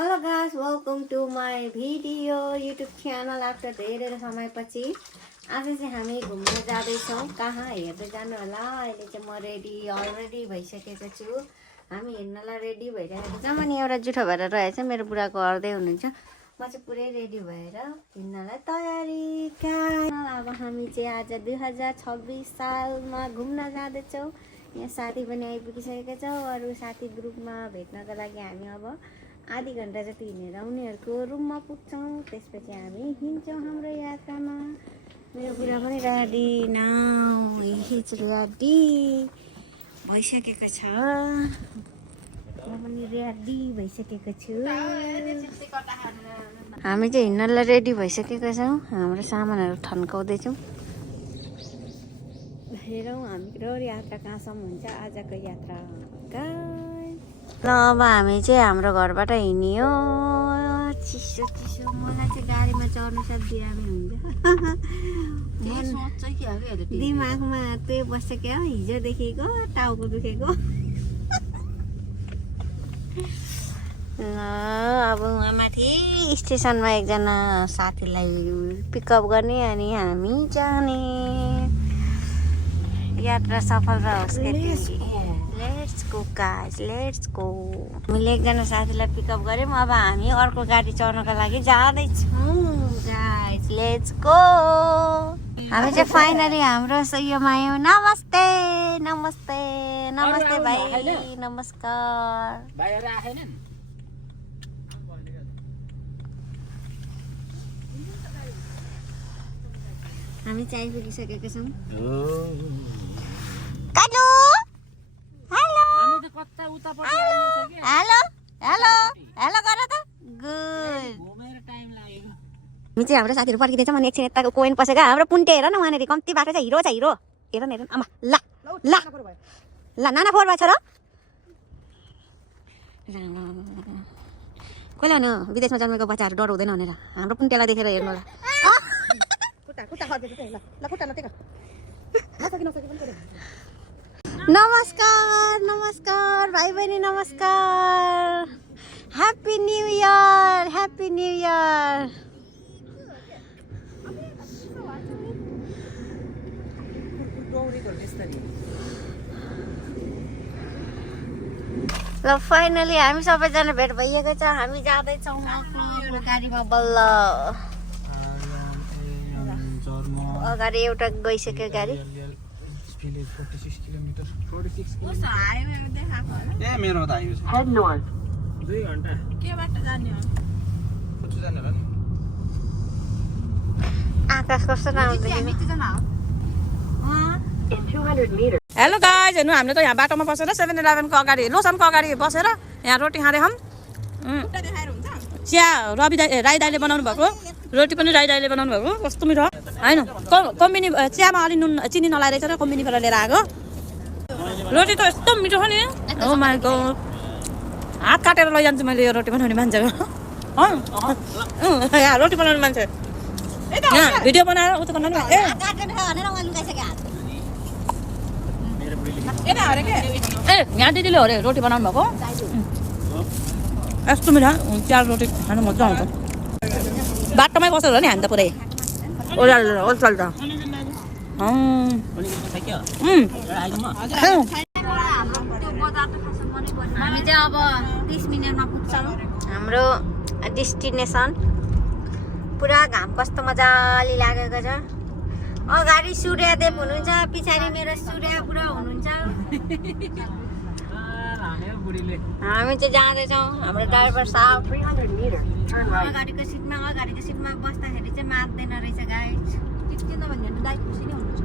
Hello guys, welcome to my video YouTube channel. After धेरै समयपछि आज चाहिँ हामी घुम्न जाँदैछौँ। कहाँ हेर्दै जानु होला। अहिले चाहिँ म अलरेडी भइसकेको छु। हामी हिँड्नलाई रेडी भइरहेको छ। अनि एउटा जुठो भएर रहेछ, मेरो बुढाको अर्दै हुनुहुन्छ। म चाहिँ पुरै रेडी भएर हिँड्नलाई तयारी। अब हामी चाहिँ आज 2026 सालमा घुम्न जाँदैछौँ। यहाँ साथी पनि आइपुगिसकेका छौँ। अरू साथी ग्रुपमा भेट्नको लागि हामी अब आधी घन्टा जति हिँडेर उनीहरूको रुममा पुग्छौँ। त्यसपछि हामी हिँड्छौँ हाम्रो यात्रामा। मेरो बुढा पनि रेडी रेडी भइसकेको छ। म पनि रेडी भइसकेको छु। हामी चाहिँ हिँड्नलाई रेडी भइसकेका छौँ। हाम्रो सामानहरू ठन्काउँदैछौँ। हेरौँ हाम्रो यात्रा कहाँसम्म हुन्छ आजको यात्रा। ल अब हामी चाहिँ हाम्रो घरबाट हिँड्यो। चिसो चिसो मलाई चाहिँ गाडीमा चढ्नु साथ बिरामी हुन्छ। दिमागमा त्यो बस्छ क्या, हिजोदेखिको टाउको दुखेको। ल अब उहाँ माथि स्टेसनमा एकजना साथीलाई पिकअप गर्ने अनि हामी जाने। यात्रा सफल रहोस्। Let's go guys, let's go. मैले एकजना साथीलाई पिकअप गरेँ। अब हामी अर्को गाडी चढ्नको लागि जाँदैछौँ गाइस। Let's go. हामी चाहिँ फाइनली हाम्रो सहयोगमा आयौँ। नमस्ते नमस्ते नमस्ते भाइ, नमस्कार। हामी चाहिँ आइपुगिसकेका छौँ। कालु हेलो हेलो हेलो हेलो गर त। गुड। हामी चाहिँ हाम्रो साथीहरू पर्खिँदैछौँ। अनि एकछिन यताको कोइन पसेको हाम्रो पुन्टे हेर न, वहाँनिर कम्ती बाटो छ। हिरो छ, हिरो हेर न, हेर आमा। ल ल ल नाना फोहोर भएको छ र। कसले भन्यो विदेशमा जन्मेको बच्चाहरू डर हुँदैन भनेर। हाम्रो पुन्टेलाई देखेर हेर्नु होला। नमस्कार नमस्कार भाइ बहिनी, नमस्कार। Happy new year, happy new year. ल फाइनली हामी सबैजना भेट भइएको छ। हामी जाँदैछौँ आफ्नो गाडीमा। बल्ल अगाडि एउटा गइसक्यो गाडी। आकाश कस्तो हेलो गाइज, हेर्नु हामीले त यहाँ बाटोमा बसेर 7-11 को अगाडि लोसनको अगाडि बसेर यहाँ रोटी खाँदै छौँ। चिया रवि दाई राई दाईले बनाउनु भएको, रोटी पनि राई दाईले बनाउनु भएको। कस्तो मिठो होइन। कम्बिनी चियामा अलि नुन चिनी नलाएर र कम्बिनीबाट लिएर आएको। रोटी त यस्तो मिठो छ नि। ओ माई गॉड, हात काटेर लैजान्छु मैले यो रोटी बनाउने मान्छेको। यहाँ रोटी बनाउने मान्छे यहाँ भिडियो बनाएर उता बनाउनु। ए यहाँ दिदीले हो अरे रोटी बनाउनु भएको। यस्तो मिठो चिया रोटी खानु मजा आउँछ। बाटोमै बसेर हो नि हामी त पुरै ओल्छल त। हामी चाहिँ अब 30 मिनटमा पुग्छौँ हाम्रो डेस्टिनेसन। पुरा घाम कस्तो मजाले लागेको छ। अगाडि सूर्यदेव हुनुहुन्छ, पछाडि मेरो सूर्य पुरा हुनुहुन्छ। हामी चाहिँ जाँदैछौँ। हाम्रो ड्राइभर साहब अगाडिको सिटमा बस्दाखेरि चाहिँ मार्दैन रहेछ गाइस। किन भन्यो दाइ खुसी नै हुनुहुन्छ।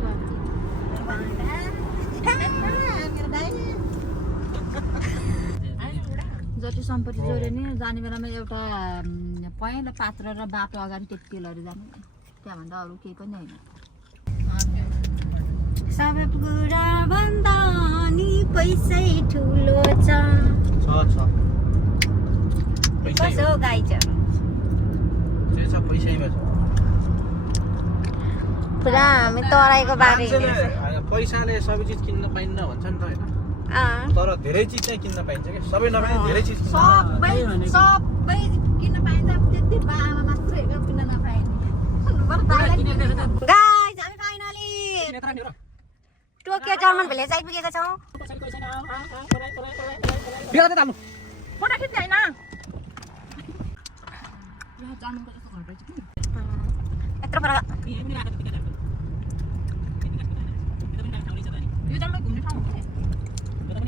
जति सम्पत्ति जोड्यो नि जाने बेलामा एउटा पहेँलो पात्र र बाटो अगाडि त्यति लहरी जानु, त्यहाँभन्दा अरू केही पनि होइन। सबै कुरा भन्दा नि पैसै ठुलो छ। कसो गाई छ पुरा। हामी तराईको बारे पैसाले सबै चिज किन्न पाइन्न भन्छ नि त होइन। तर धेरै चिज चाहिँ किन्न पाइन्छ के। सबै नपाए धेरै चिज सबै भिलेज आइपुगेका छौँ। बिहा त ताल्नु फोटो खिच्दै हैन यत्रो पर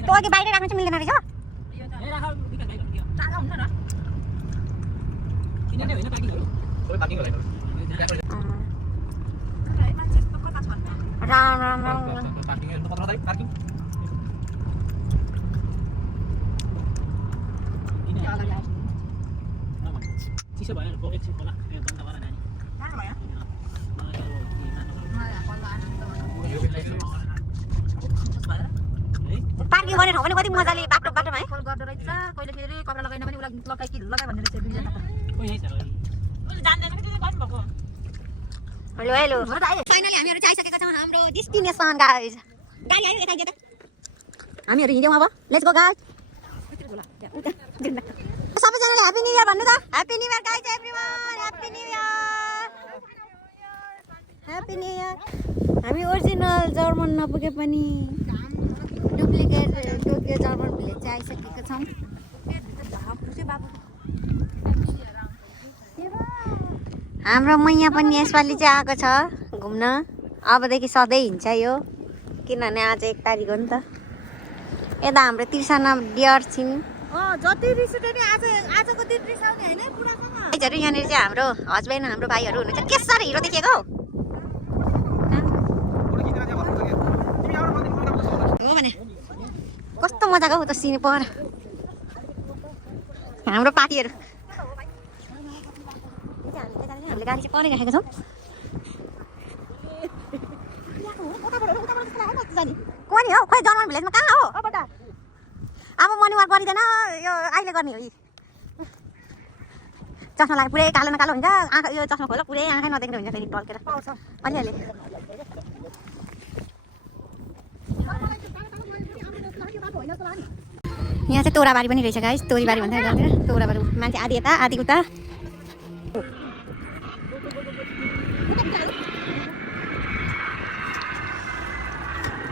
त्यो अघि बाहिर राख्नु चाहिँ मिल्दैन रहेछ। राम राम राम चिसो भयो एकछिन खोला बन्द गर नानी पार्किङ गर्ने ठाउँ पनि कति मजाले बाटो बाटोमा है। कल गर्दो रहेछ कहिले फेरि कपडा लगाइन पनि उलाई लगाइ कि लगाइ भन्ने रहेछ बिजन उले जान्दैन कि त्यसले गर्नु भएको हेलो हेलो फाइनली हामीहरू चाहिँ आइसकेका छौँ हाम्रो डेस्टिनेसन गाइज। गाडी आयो यता यता हामीहरू हिँड्यौँ अब लेट्स गो गाइज। सबैजनाले ह्यापी न्यू इयर भन्नु त। Happy new year guys everyone happy new year happy new year. हामी ओरिजिनल जर्मन नपुगे पनि डुप्लिकेट टोकियो जर्मन भिलेज चाहिँ आइसकेका छौँ। हाम्रो मैया पनि यसपालि चाहिँ आएको छ घुम्न। अबदेखि सधैँ हिँड्छ यो किनभने आज 1 तारिक हो नि त। यता हाम्रो तिर्सना डियर छिन् जति रिस उठ्यो नि आजको दिन रिसाउने हैन बुढासँग। यहाँनिर चाहिँ हाम्रो हस्बेन्ड हाम्रो भाइहरू हुनुहुन्छ। के साह्रो हिरो देखेको हो भने कस्तो मजाको हो त सिने पर हाम्रो पार्टीहरू। हामीले गाडी चाहिँ परिराखेको छौँ। कनी हो खोइ जर्मन भिलेजमा कहाँ हो अब मर्निङ गरिँदैन यो अहिले गर्ने हो। चस्मा लाग्यो पुरै कालो न कालो हुन्छ आँखा यो चस्मा खोल्दा पुरै आँखै नदेख्ने हुन्छ फेरि टल्केर अलिअलि। यहाँ चाहिँ तोराबारी पनि रहेछ गाइस। तोरीबारी भन्छ गाउँतिर तोराबारी मान्छे आधी यता आधी उता।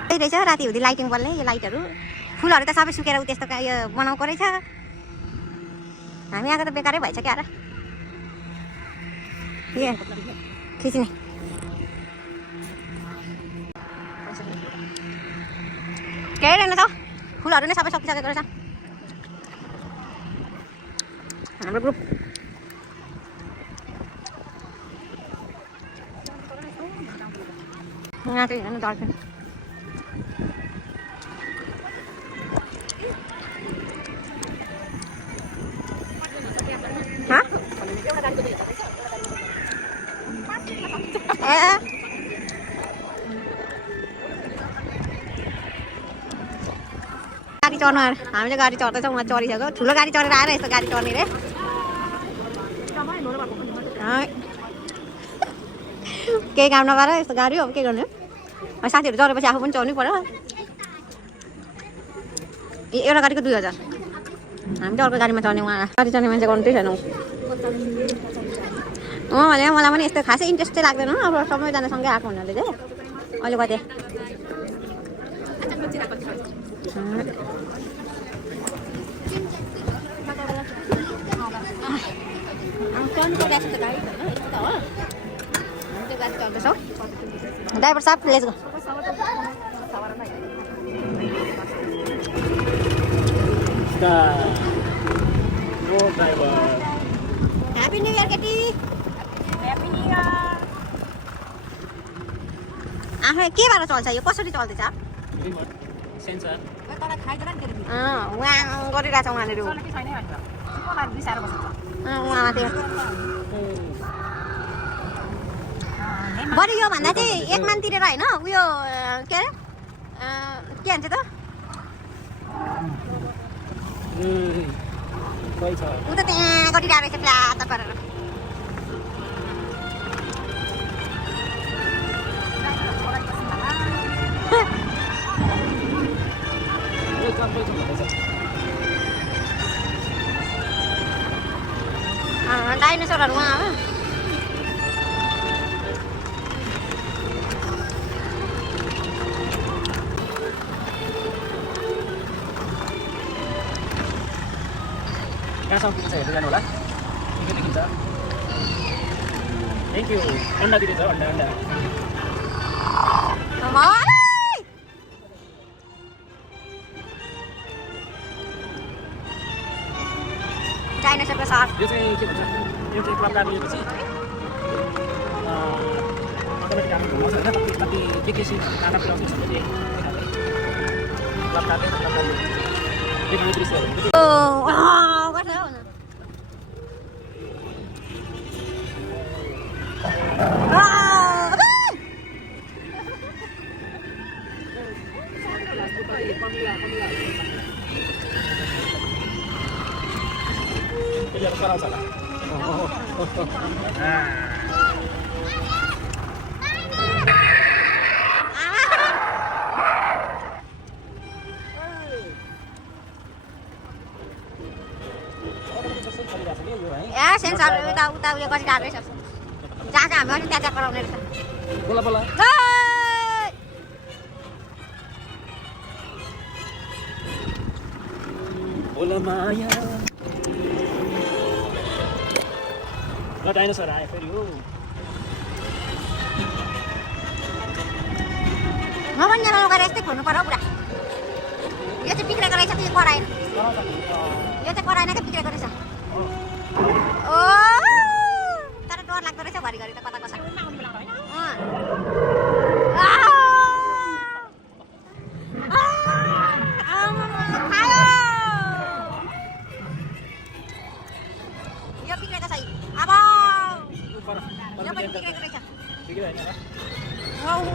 त्यही रहेछ राति हुँदै लाइटिङ बल्ने यो लाइटहरू फुलहरू त सबै सुकेर त्यस्तो यो बनाएको रहेछ। हामी आएको त बेकारै भएछ क्या र खिच्ने। केही रहेन त फुलहरू नै सबै सकिसकेको रहेछ। हाम्रो ग्रुप यहाँ चाहिँ हेर्नु डल्फिन गाडी चढ्नु हामीले गाडी चढ्दैछौँ। उहाँ चढिसक्यो ठुलो गाडी चढेर आएर यस्तो गाडी चढ्ने रे। केही काम नपाएर यस्तो गाडी अब के गर्ने साथीहरू चढेपछि आफू पनि चढ्नै पर्यो। एउटा गाडीको 2000 हामी चाहिँ अर्को गाडीमा चढ्ने। उहाँ गाडी चढ्ने मान्छे गर्नु त्यही छैन। भने मलाई पनि यस्तो खासै इन्ट्रेस्टै लाग्दैन अब सबैजनासँगै आएको हुनाले चाहिँ अहिले कतै ड्राइभर साहब let's go. Happy new year केटी ह्यापी न्यू इयर। आफै के भएर चल्छ यो कसरी चल्दैछ उहाँ गरिरहेछ उहाँनिर बरु यो भन्दा चाहिँ एक मान तिरेर होइन उयो के अरे के भन्छ त ऊ त त्यहाँ गरिरहेको रहेछ प्लात गरेर। डाइनोसरहरू उहाँ हो कहाँसम्म पुग्छ हेर्दै जानु होला के देखिन्छ थ्याङ्क यू अन्डा दिँदैछ अन्डा अन्डा डाइनोसरको साथ यो चाहिँ के भन्छ यो चाहिँ क्लब कार्ड लिएपछि अटोमेटिक आफ्नो घुमाउँछ होइन कति के सी काँडा पुऱ्याउँछ सबै क्लब कार्डै देखाउने दृश्यहरू त्यसले कराउँछ होला सेन्सर उता उयो गरिरहेको रहेछ जहाँ जहाँ हामी पनि त्यहाँ त्यहाँ कराउने रहेछ बोला बोला बोला माया ल डाइनोसर आयो फेरि हो म पनि यहाँ गएर यस्तै खोल्नु पर्यो पुरा यो चाहिँ बिग्रेको रहेछ त्यो कराएन यो चाहिँ कराएन क्या बिग्रेको रहेछ ओ तर डर लाग्दो रहेछ घरिघरि त कता कता यो बिग्रेको छ अब यो पनि बिग्रेको रहेछ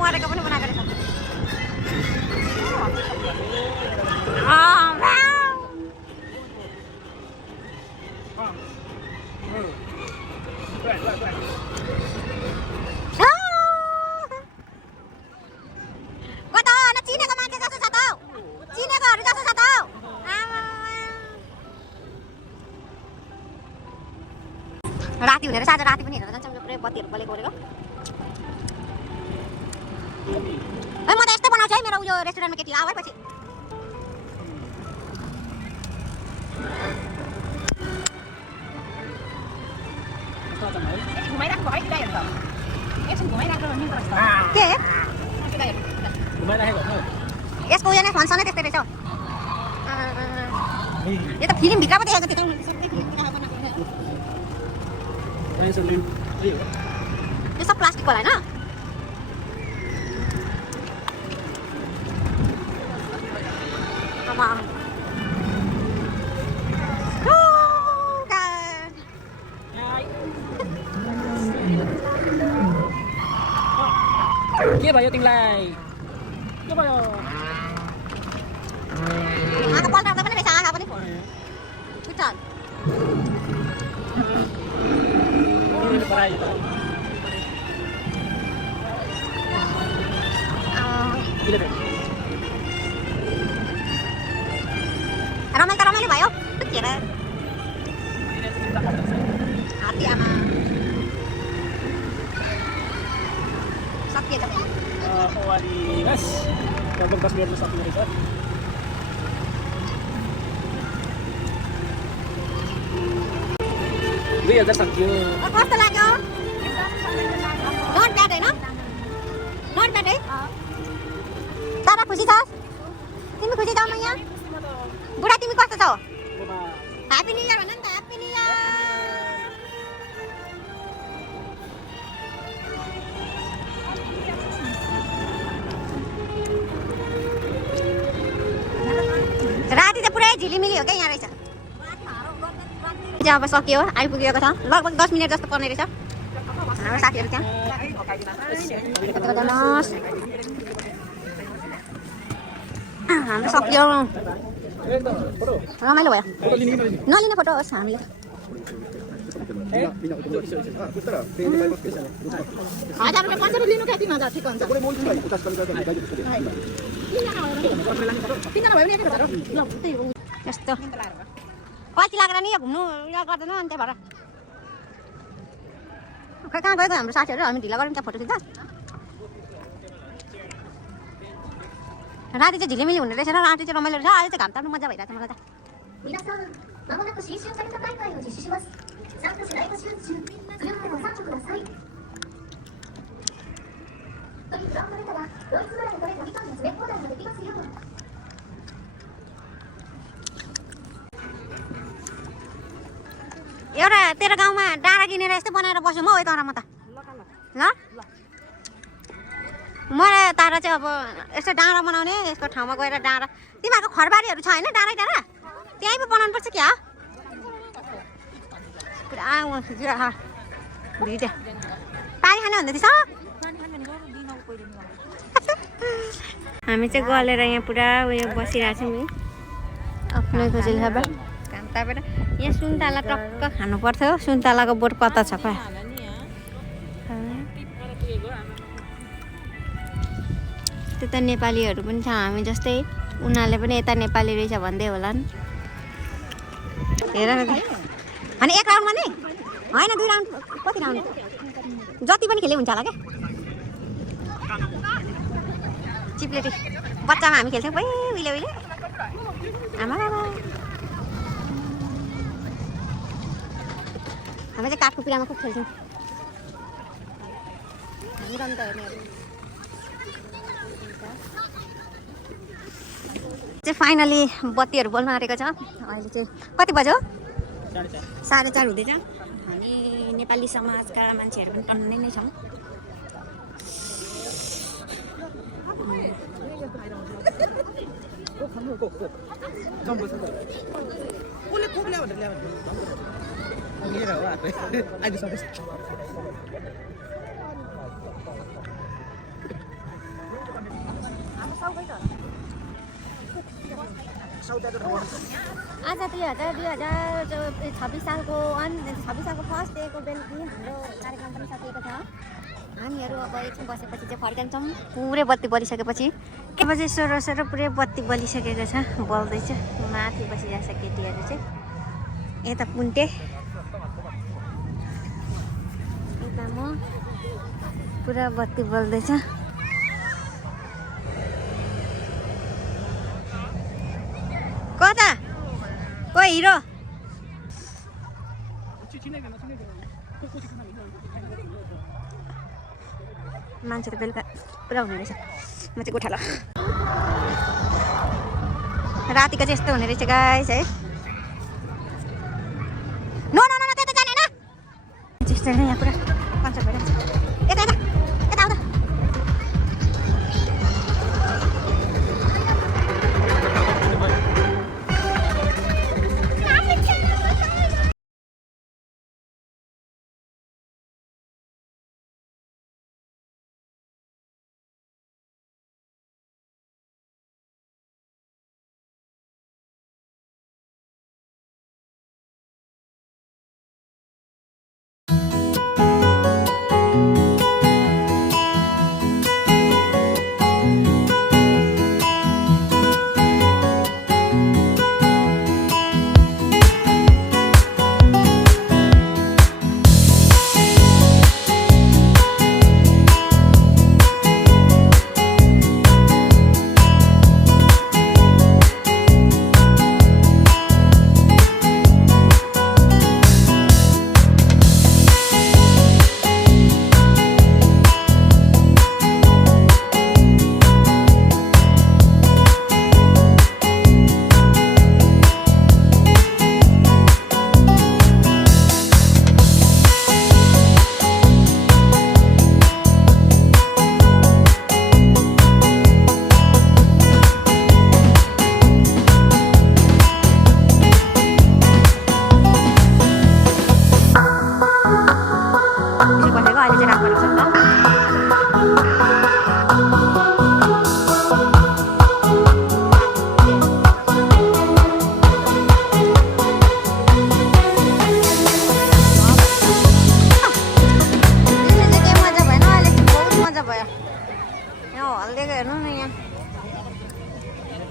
मरेको पनि बनाएको रहेछ चिनेको मान्छे जस्तो छ त चिनेकोहरू जस्तो छ त राति हुने रहेछ आज राति पनि हेरेर जान्छौँ पुरै बत्तीहरू बलेको गरेको म त यस्तै बनाउँछु है मेरो उयो रेस्टुरेन्टमा केटी आऊ है पछि के यसको उयो नै फन्सन नै त्यस्तै रहेछ यो त फिल्मभित्र पो देखेको थियो यो सब प्लास्टिक होला होइन के भयो तिमीलाई के भयो आँखा पल्टाउँदा पनि रहेछ आँखा पनि उठ्छ रमाइलो भयो दुखेर हात्ती आमा सकिएछ बस लगभग 10 मिनटमा सकिने रहेछ दुई 2000 सक्यो कस्तो लाग्यो नट ब्याड होइन नट ब्याड है तारा खुसी छस् तिमी खुसी छौ मैया बुढा तिमी कस्तो छौ ह्यापी न्यू इयर भन नि त ह्यापी न्यू इयर राति चाहिँ पुरै झिलिमिली हो क्या यहाँ रहेछ अब सकियो आइपुगेको छ लगभग 10 मिनट जस्तो पर्ने रहेछ हाम्रो साथीहरू त्यहाँ हाम्रो सकियो रमाइलो भयो नलिने फोटो होस् हामीले त्यस्तो कति लागेर नि यो घुम्नु यो गर्दैन अनि त्यही भएर खै कहाँ गएको हाम्रो साथीहरू हामी ढिला गऱ्यौँ त्यहाँ फोटो खिच्दा राति चाहिँ झिलिमिली हुने रहेछ र राति चाहिँ रमाइलो रहेछ अहिले चाहिँ घाम ताप्नु मजा भइरहेको छ मलाई त まもなく新春かるた大会を実施します。参加者来場集中、車をお参着ください。トリップが取れたら、ドイツ村で取れたみかんの詰め放題ができますよ。एउटा तेरो गाउँमा डाँडा किनेर यस्तै बनाएर बस्यो म है तर म त ल मलाई तारा चाहिँ अब यस्तो डाँडा बनाउने यसको ठाउँमा गएर डाँडा तिमीहरूको खरबारीहरू छ होइन डाँडै डाँडा त्यहीँ पो बनाउनु पर्छ क्या पुरा भिड पानी खाने भन्दै थिएछ हामी चाहिँ गलेर यहाँ पुरा उयो बसिरहेको छौँ नि आफ्नै खोजेल खाबा काम तापेर यहाँ सुन्तला टक्क खानु पर्थ्यो सुन्तलाको बोट कता छ पा त्यो त नेपालीहरू पनि छ हामी जस्तै उनीहरूले पनि यता नेपाली रहेछ भन्दै होला नि हेर अनि एक राउन्डमा नि होइन 2 राउन्ड कति राउन्ड जति पनि खेले हुन्छ होला क्या चिप्लेटी बच्चामा हामी खेल्थ्यौँ उहिले उहिले आमा हामी चाहिँ काठको पिरामा खुब खेल्छौँ हामी रम्दा हेर्नेहरू चाहिँ फाइनली बत्तीहरू बल्न आँटेको छ अहिले चाहिँ कति बज्यो 4:30 हुँदैछ हामी नेपाली समाजका मान्छेहरू पनि टन्नै नै छौँ आज 2026 सालको 26 सालको फर्स्ट डेको बेलुकी हाम्रो कार्यक्रम पनि सकिएको छ हामीहरू अब एकछिन बसेपछि चाहिँ फर्कन्छौँ पुरै बत्ती बलिसकेपछि के बजे सोह्र पुरै बत्ती बलिसकेको छ बल्दैछ माथि बसिरहेको छ केटीहरू चाहिँ यता पुन्टे यता म पुरा बत्ती बल्दैछ कता को हिरो मान्छे त बेलुका पुरा हुने रहेछ म चाहिँ गोठालो रातिको चाहिँ यस्तो हुने रहेछ गाइस है नो नो नो त्यता जाने हैन त्यस्तो नै यहाँ पुरा कन्सर्ट भइरहेछ यता यता यता आउँदा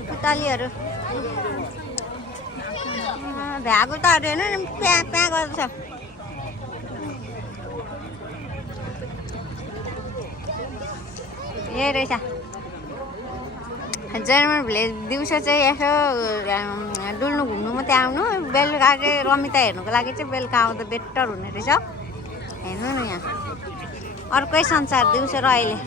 पुतलीहरू भ्यागु त हेर्नु नि प्या प्या गर्छ ए रहेछ जर्मन भिलेज दिउँसो चाहिँ यसो डुल्नु घुम्नु मात्रै आउनु, बेलुका चाहिँ रमिता हेर्नुको लागि चाहिँ बेलुका आउँदा बेटर हुने रहेछ। हेर्नु न यहाँ अर्कै संसार दिउँसो र अहिले।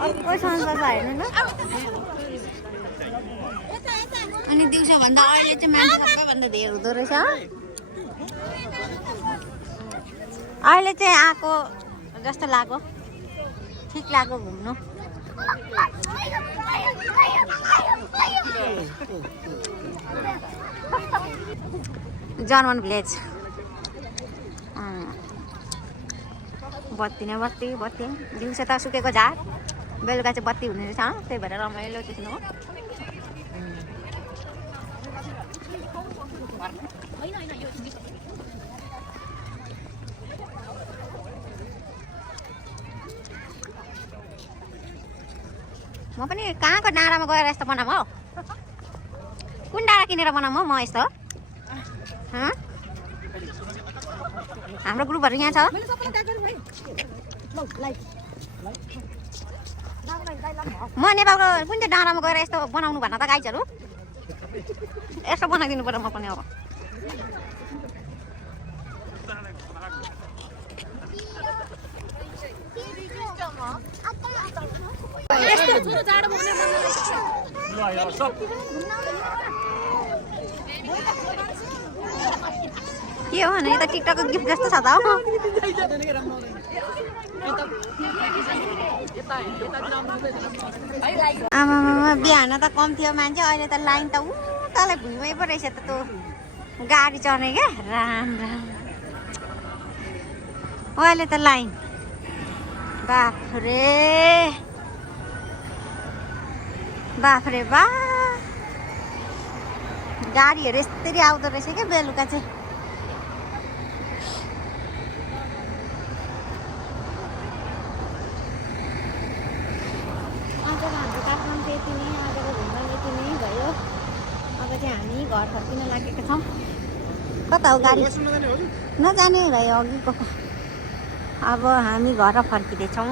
अर्कै संसार छ हेर्नु न। अनि दिउँसो भन्दा अहिले चाहिँ मान्छे सबैभन्दा धेरै हुँदो रहेछ। अहिले चाहिँ आएको जस्तो लाग्यो, ठिक लाग्यो घुम्नु। जर्मन भिलेज बत्ती नै बत्ती बत्ती। दिउँसो त सुकेको झार, बेलुका चाहिँ बत्ती हुने रहेछ, त्यही भएर रमाइलो देख्नु हो। म पनि कहाँको डाँडामा गएर यस्तो बनाऊँ हौ? कुन डाँडा किनेर बनाऊँ हौ म यस्तो? हाम्रो ग्रुपहरू यहाँ छ। म नेपालको कुन चाहिँ डाँडामा गएर यस्तो बनाउनु भन्न त गाइजहरू? यस्तो बनाइदिनु पर्यो म पनि अब। के हो भने त टिकटकको गिफ्ट जस्तो छ त हो। आमामा बिहान त कम थियो मान्छे, अहिले त लाइन त तलै भुइँमै पो रहेछ त। त्यो गाडी चढ्ने क्या राम राम। अहिले त लाइन बाफ्रे बाफ्रे बा। गाडीहरू यसरी आउँदो रहेछ क्या बेलुका चाहिँ। आजको हाम्रो काठमाडौँ यति नै, आजको घुम्न यति नै भयो। अब चाहिँ हामी घर फर्किन लागेका छौँ। कता हो गाडी? नजाने भाइ अघिको। अब हामी घर फर्किँदैछौँ।